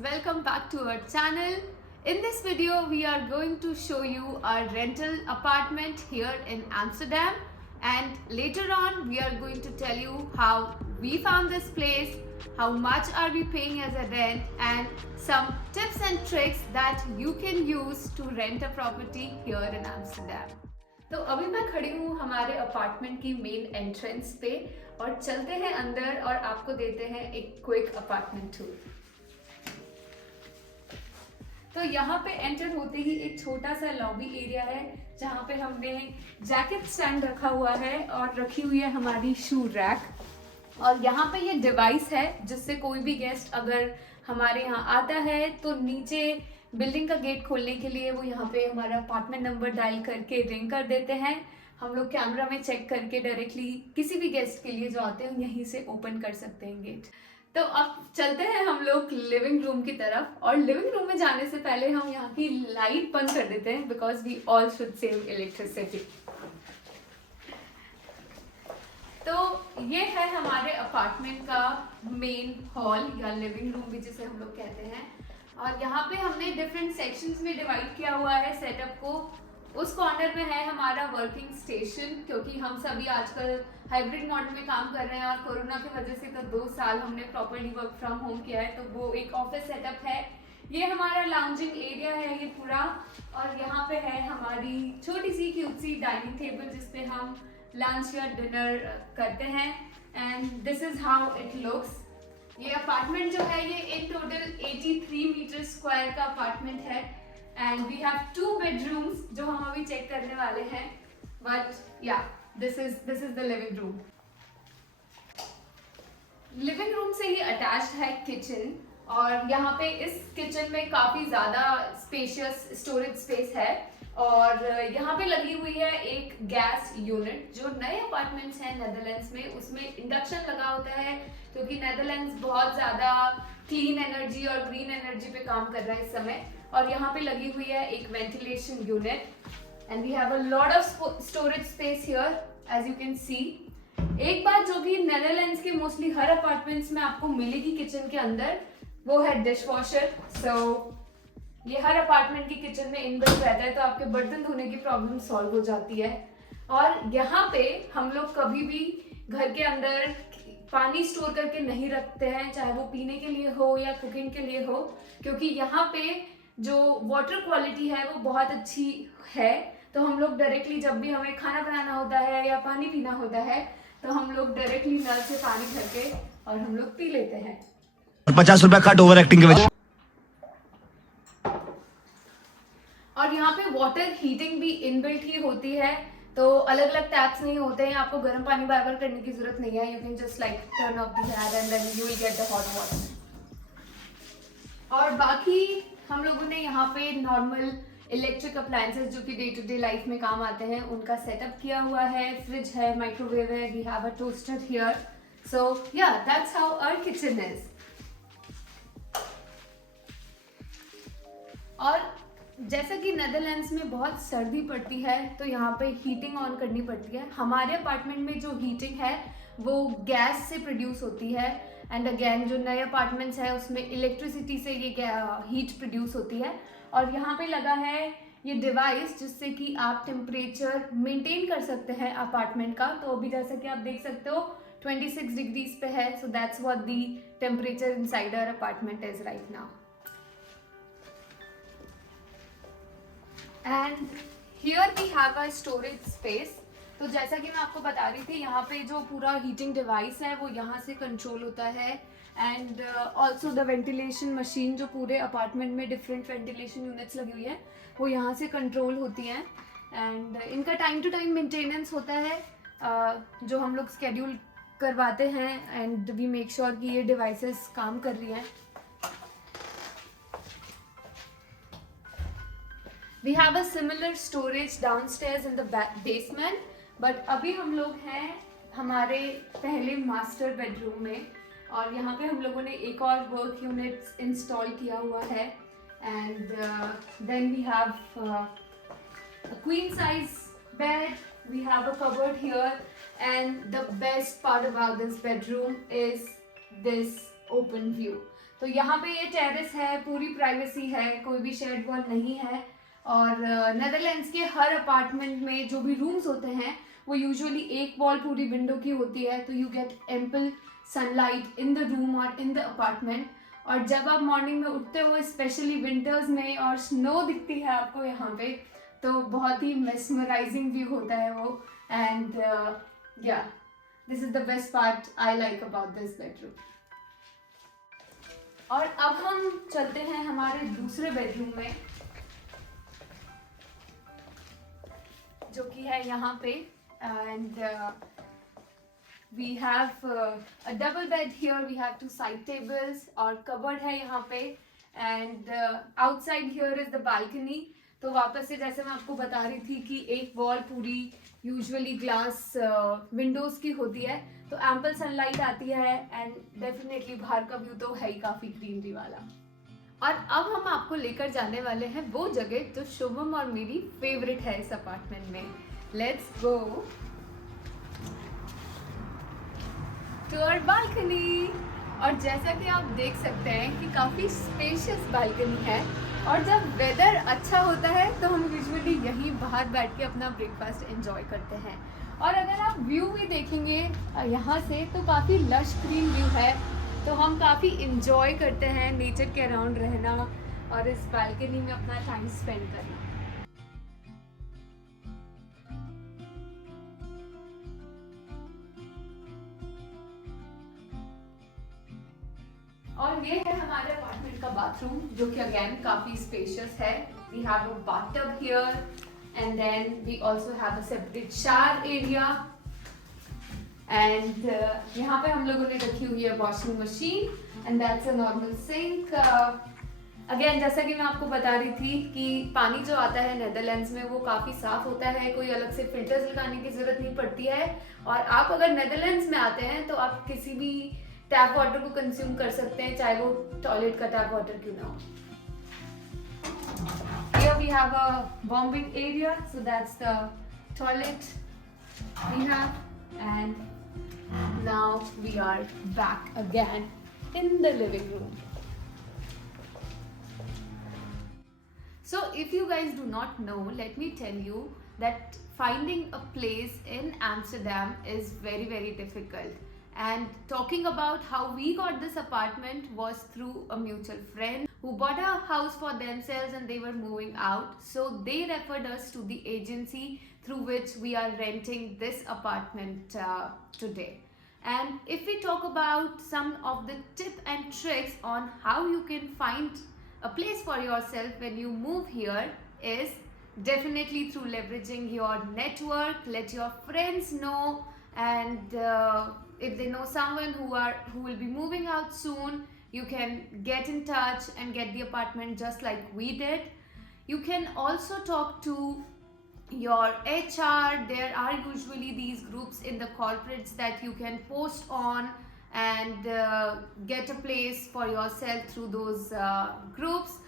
welcome back to our channel. In this video we are going to show you our rental apartment here in Amsterdam, and later on we are going to tell you how we found this place, how much are we paying as a rent, and some tips and tricks that you can use to rent a property here in Amsterdam. तो अभी मैं खड़ी हूँ हमारे apartment की main entrance पे और चलते हैं अंदर और आपको देते हैं एक क्विक अपार्टमेंट टूर। तो यहाँ पे एंटर होते ही एक छोटा सा लॉबी एरिया है जहाँ पे हमने जैकेट स्टैंड रखा हुआ है और रखी हुई है हमारी शू रैक। और यहाँ पे ये डिवाइस है जिससे कोई भी गेस्ट अगर हमारे यहाँ आता है तो नीचे बिल्डिंग का गेट खोलने के लिए वो यहाँ पे हमारा अपार्टमेंट नंबर डायल करके रिंग कर देते हैं। हम लोग कैमरा में चेक करके डायरेक्टली किसी भी गेस्ट के लिए जो आते हैं यहीं से ओपन कर सकते हैं गेट। तो अब चलते हैं हम लोग लिविंग रूम की तरफ, और लिविंग रूम में जाने से पहले हम यहाँ की लाइट बंद कर देते हैं because we all should save electricity. तो ये है हमारे अपार्टमेंट का मेन हॉल या लिविंग रूम भी जिसे हम लोग कहते हैं, और यहाँ पे हमने डिफरेंट सेक्शंस में डिवाइड किया हुआ है सेटअप को। उस कॉर्नर में है हमारा वर्किंग स्टेशन, क्योंकि हम सभी आजकल हाइब्रिड मॉडल में काम कर रहे हैं और कोरोना की वजह से तो 2 साल हमने प्रॉपर्ली वर्क फ्रॉम होम किया है, तो वो एक ऑफिस सेटअप है। ये हमारा लाउंजिंग एरिया है ये पूरा, और यहाँ पे है हमारी छोटी सी क्यूट सी डाइनिंग टेबल जिसपे हम लंच या डिनर करते हैं। And this is how it looks. ये अपार्टमेंट जो है ये इन टोटल 83 मीटर स्क्वायर का अपार्टमेंट है, एंड वी हैव 2 बेडरूम्स जो हम अभी चेक करने वाले हैं। बट या this is the living room. Living room से ही अटैच्ड है किचन, और यहाँ पे इस किचन में काफी ज्यादा स्पेशियस स्टोरेज स्पेस है, और यहाँ पे लगी हुई है एक गैस यूनिट। जो नए अपार्टमेंट्स हैं नेदरलैंड्स में उसमें इंडक्शन लगा होता है, क्योंकि नेदरलैंड्स बहुत ज़्यादा क्लीन एनर्जी और ग्रीन एनर्जी पे काम कर रहा है इस समय। और यहाँ पे लगी हुई है एक ventilation unit, and we have a lot of storage space here as you can see. एक बात जो कि नेदरलैंड्स के मोस्टली हर अपार्टमेंट्स में आपको मिलेगी किचन के अंदर, वो है डिश वॉशर। सो ये हर अपार्टमेंट की किचन में इनबिल्ट रहता है, तो आपके बर्तन धोने की प्रॉब्लम सॉल्व हो जाती है। और यहाँ पे हम लोग कभी भी घर के अंदर पानी स्टोर करके नहीं रखते हैं, चाहे वो पीने के लिए हो या कुकिंग के लिए हो, क्योंकि यहाँ पे जो वाटर क्वालिटी है वो बहुत अच्छी है। तो हम लोग डायरेक्टली जब भी हमें खाना बनाना होता है या पानी पीना होता है तो हम लोग डायरेक्टली नल से पानी भर के और हम लोग पी लेते हैं। 50 रुपया कट ओवर एक्टिंग के वजह। और यहाँ पे वाटर हीटिंग भी इनबिल्ट ही होती है, तो अलग अलग टैप्स नहीं होते हैं, आपको गर्म पानी बार बार करने की जरूरत नहीं है। You can just like turn off the tap and then you will get the hot water. और बाकी हम लोगों ने यहाँ पे नॉर्मल इलेक्ट्रिक अप्लायंसेस जो कि डे टू डे लाइफ में काम आते हैं उनका सेटअप किया हुआ है। फ्रिज है, माइक्रोवेव है, we have a toaster here. So yeah that's how our kitchen is. और जैसा कि नेदरलैंड्स में बहुत सर्दी पड़ती है तो यहाँ पे हीटिंग ऑन करनी पड़ती है। हमारे अपार्टमेंट में जो हीटिंग है वो गैस से प्रोड्यूस होती है, एंड अगेन जो नए अपार्टमेंट्स है उसमें इलेक्ट्रिसिटी से ये हीट प्रोड्यूस होती है। और यहाँ पे लगा है ये डिवाइस जिससे कि आप टेम्परेचर मेंटेन कर सकते हैं अपार्टमेंट का। तो अभी जैसा कि आप देख सकते हो 26 डिग्रीज पे है, so that's what the temperature inside our apartment is right now. And here we have a storage space. तो जैसा कि मैं आपको बता रही थी यहाँ पे जो पूरा हीटिंग डिवाइस है वो यहाँ से कंट्रोल होता है, and also the ventilation machine जो पूरे अपार्टमेंट में डिफरेंट वेंटिलेशन यूनिट्स लगी हुई है वो यहाँ से कंट्रोल होती हैं। एंड इनका टाइम टू टाइम मेंटेनेंस होता है जो हम लोग स्केड्यूल करवाते हैं, एंड वी मेक श्योर कि ये डिवाइसेस काम कर रही हैं। We have a similar storage downstairs in the basement, but अभी हम लोग हैं हमारे पहले मास्टर बेडरूम में, और यहाँ पे हम लोगों ने एक और वर्क यूनिट इंस्टॉल किया हुआ है। And then we have a queen size bed, we have a cupboard here, and the best part about this bedroom is this open view। तो यहाँ पे ये टेरेस है, पूरी प्राइवेसी है, कोई भी शेड वॉल नहीं है। और नेदरलैंड्स के हर अपार्टमेंट में जो भी रूम्स होते हैं वो यूजुअली एक वॉल पूरी विंडो की होती है, तो you get ample sunlight in the room और इन द अपार्टमेंट। और जब आप मॉर्निंग में उठते हो, स्पेशली विंटर्स में, और स्नो दिखती है आपको यहाँ पे, तो बहुत ही मेस्मराइजिंग व्यू होता है वो। एंड या this is the best part I like about this bedroom. और अब हम चलते हैं हमारे दूसरे बेडरूम में, जो कि है यहाँ पे। And we have a double bed here, we have 2 side tables और कबर्ड है यहाँ पे। And outside here is the balcony. तो वापस से जैसे मैं आपको बता रही थी कि एक वॉल पूरी यूजुअली ग्लास विंडोज की होती है, तो एम्पल सनलाइट आती है एंड डेफिनेटली बाहर का व्यू तो है ही काफी ग्रीनरी वाला। और अब हम आपको लेकर जाने वाले हैं वो जगह जो शुभम और मेरी फेवरेट है इस अपार्टमेंट में। Let's go to our balcony. और जैसा कि आप देख सकते हैं कि काफ़ी स्पेशियस बालकनी है, और जब वेदर अच्छा होता है तो हम यूजुअली यहीं बाहर बैठ के अपना ब्रेकफास्ट एंजॉय करते हैं। और अगर आप व्यू भी देखेंगे यहाँ से तो काफ़ी लश ग्रीन व्यू है, तो हम काफ़ी इंजॉय करते हैं नेचर के अराउंड रहना और इस बालकनी में अपना टाइम स्पेंड करना। और ये है हमारे अपार्टमेंट का बाथरूम, जो कि अगेन काफी स्पेशियस है। We have a bathtub here and then we also have a separate shower area. And यहाँ पे हम लोगों ने रखी हुई है washing machine and that's a normal sink. Again जैसा कि मैं आपको बता रही थी कि पानी जो आता है नेदरलैंड्स में वो काफ़ी साफ़ होता है, कोई अलग से फिल्टर्स लगाने की ज़रूरत नहीं पड़ती है। और आप अगर नेदरलैंड्स में आते हैं तो आप किसी भी टैप वाटर को कंज्यूम कर सकते हैं, चाहे वो टॉयलेट का टैप वाटर क्यों ना हो। Here we have a bombing area, so that's the toilet we have, and now we are back again in the living room. So if you guys do not know, let me tell you that finding a place in Amsterdam is very, very difficult. And talking about how we got this apartment was through a mutual friend who bought a house for themselves and they were moving out. So they referred us to the agency through which we are renting this apartment today. And if we talk about some of the tips and tricks on how you can find a place for yourself when you move here, is definitely through leveraging your network. Let your friends know, and if they know someone who will be moving out soon, you can get in touch and get the apartment just like we did. You can also talk to your HR. There are usually these groups in the corporates that you can post on and get a place for yourself through those groups.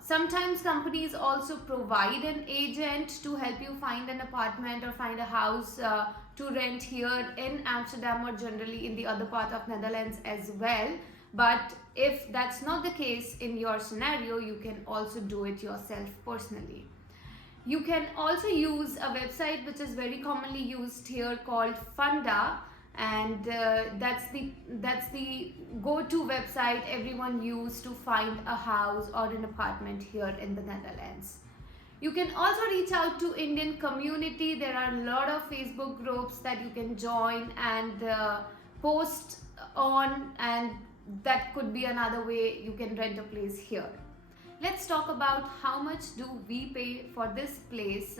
Sometimes companies also provide an agent to help you find an apartment or find a house to rent here in Amsterdam or generally in the other part of Netherlands as well. But if that's not the case in your scenario, you can also do it yourself personally. You can also use a website which is very commonly used here called Funda, and that's the go-to website everyone uses to find a house or an apartment here in the Netherlands. You can also reach out to Indian community. There are a lot of Facebook groups that you can join and post on, and that could be another way you can rent a place here. Let's talk about how much do we pay for this place.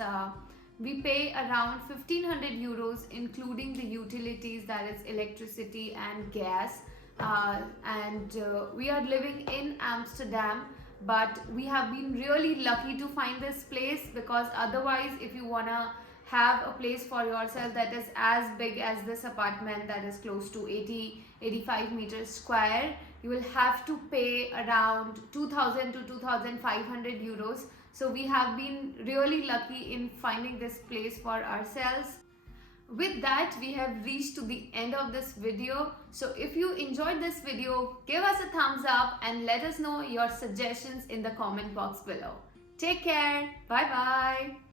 We pay around 1500 euros including the utilities, that is electricity and gas. And we are living in Amsterdam, but we have been really lucky to find this place, because otherwise if you wanna have a place for yourself that is as big as this apartment, that is close to 80-85 meters square, you will have to pay around 2000 to 2500 euros. So we have been really lucky in finding this place for ourselves. With that, we have reached to the end of this video. So if you enjoyed this video, give us a thumbs up and let us know your suggestions in the comment box below. Take care. Bye bye.